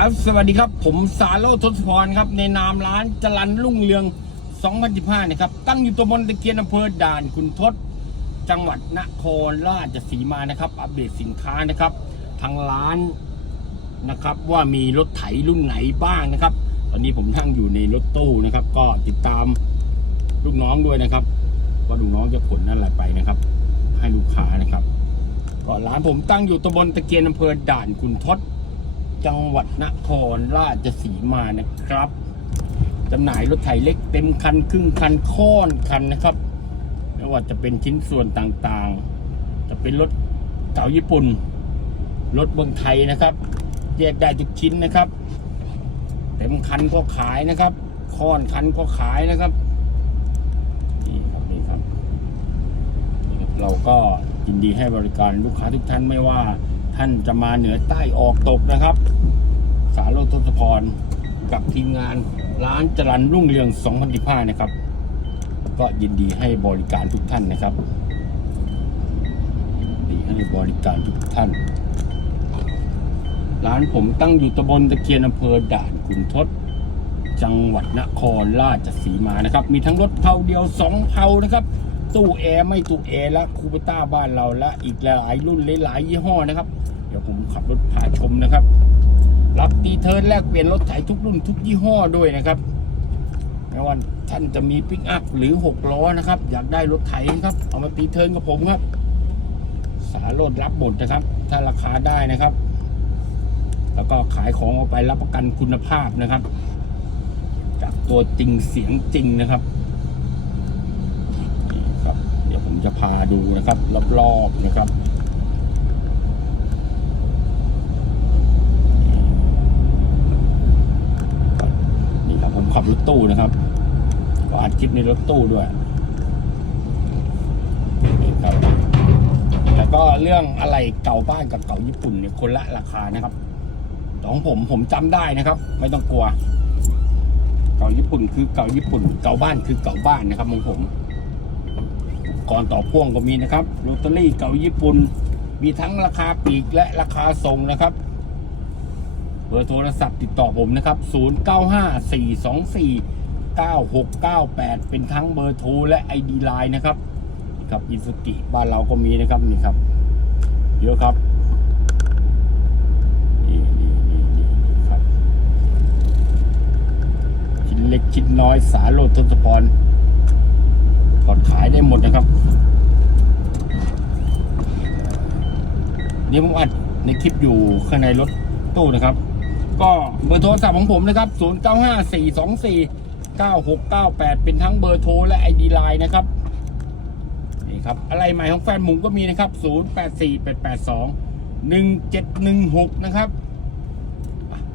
ครับสวัสดีครับ ผมสาโรทศพรครับ ในนามร้านจรันรุ่งเรือง 2015 นะครับ ตั้งอยู่ตัวบนตะเกียนอำเภอด่านคุณทศ จังหวัดนครราชสีมานะครับ อัปเดตสินค้านะครับ ทางร้านนะครับ ว่ามีรถไถรุ่นไหนบ้างนะครับ ตอนนี้ผมนั่งอยู่ในรถตู้นะครับ ก็ติดตามลูกน้องด้วยนะครับ ว่าลูกน้องจะขนนั่นแหละไปนะครับ ให้ลูกค้านะครับก็ร้านผมตั้งอยู่ตำบลตะเกียนอำเภอด่านคุณทศ จังหวัดนครราชสีมานะครับจำหน่ายรถไถเล็กเต็มคันครึ่งคันค่อนคันนะครับไม่ว่าจะเป็นชิ้นส่วนต่างๆ จะเป็นรถเก่าญี่ปุ่น รถเมืองไทยนะครับแยกได้ทุกชิ้นนะครับ เต็มคันก็ขายนะครับค่อนคันก็ขายนะครับนี่ครับนี่ครับนี่ครับ เราก็ยินดีให้บริการลูกค้าทุกท่านไม่ว่า ท่านจะมาเหนือใต้ออกตกนะครับ สารโลทศพรกับทีมงานร้านจรันรุ่งเรือง2015นะครับ ก็ยินดีให้บริการทุกท่านนะครับดีให้บริการทุกท่าน ร้านผมตั้งอยู่ตำบลตะเกียนอำเภอด่านขุนทดจังหวัดนครราชสีมานะครับ มีทั้งรถเผาเดียวสองเผานะครับ ตู้แอร์ไม่ตู้แอร์และคูเปต้าบ้านเราและอีกหลายรุ่นหลายยี่ห้อนะครับ ดี๋ยวผมขับรถพาชมนะครับ รับตีเทิร์นแลกเปลี่ยนรถไถทุกรุ่นทุกยี่ห้อด้วยนะครับไม่ว่าท่านจะมีปิกอัพหรือหกล้อนะครับ อยากได้รถไถครับ เอามาตีเทิร์นกับผมครับ สารโลดรับหมดนะครับ ถ้าราคาได้นะครับ แล้วก็ขายของออกไปรับประกันคุณภาพนะครับ จากตัวจริงเสียงจริงนะครับครับ เดี๋ยวผมจะพาดูนะครับรอบๆนะครับ นี่ค รถตู้นะครับ ก็อัดคลิปในรถตู้ด้วยครับแต่ก็เรื่องอะไรเก่าบ้านกับเก่าญี่ปุ่นเนี่ยคนละราคานะครับของผมผมจำได้นะครับ ไม่ต้องกลัว เก่าญี่ปุ่นคือเก่าญี่ปุ่น เก่าบ้านคือเก่าบ้านนะครับของผมก่อนต่อพ่วงก็มีนะครับลอตเตอรี่เก่าญี่ปุ่น มีทั้งราคาปีกและราคาส่งนะครับ เบอร์โทรศัพท์ติดต่อผมนะครับ 0954249698 เป็นทั้งเบอร์โทรและ ID Line นะครับนี่ครับอินสติบ้านเราก็มีนะครับนี่ครับ เยอะครับนี่นี่นี่นี่นี่ครับ ชิ้นเล็กชิ้นน้อยสาโรดทศพรถอดขายได้หมดนะครับ นี่ผมอัดในคลิปอยู่ข้างในรถตู้นะครับ ก็เบอร์โทรศัพท์ของผมนะครับ 0954249698 เป็นทั้งเบอร์โทรและ ID Line นะครับนี่ครับ อะไรใหม่ของแฟนหมุงก็มีนะครับ 0848821716 นะครับ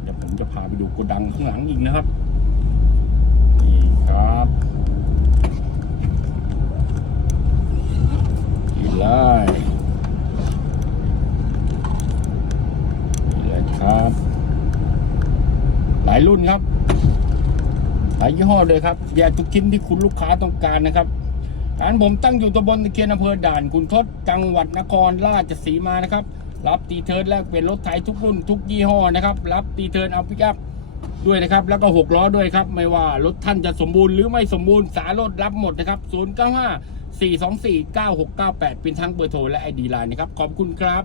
เดี๋ยวผมจะพาไปดูโกดังข้างหลังอีกนะครับ นี่ครับนี่เลยนี่เลยครับ หลายรุ่นครับ หลายยี่ห้อเลยครับแยกทุกชิ้นที่คุณลูกค้าต้องการนะครับร้านผมตั้งอยู่ตำบลตะเคียนอำเภอด่านคุณทศจังหวัดนครราชสีมานะครับ รับตีเทิร์นแลกเปลี่ยนรถไถทุกรุ่นทุกยี่ห้อนะครับ รับตีเทิร์นเอาปิกัพด้วยนะครับ แล้วก็หกล้อด้วยครับ ไม่ว่ารถท่านจะสมบูรณ์หรือไม่สมบูรณ์สารถรับหมดนะครับ 0 9 5 4 2 4 9 6 9 8 เป็นทั้งเบอร์โทรและไอดีไลน์นะครับ ขอบคุณครับ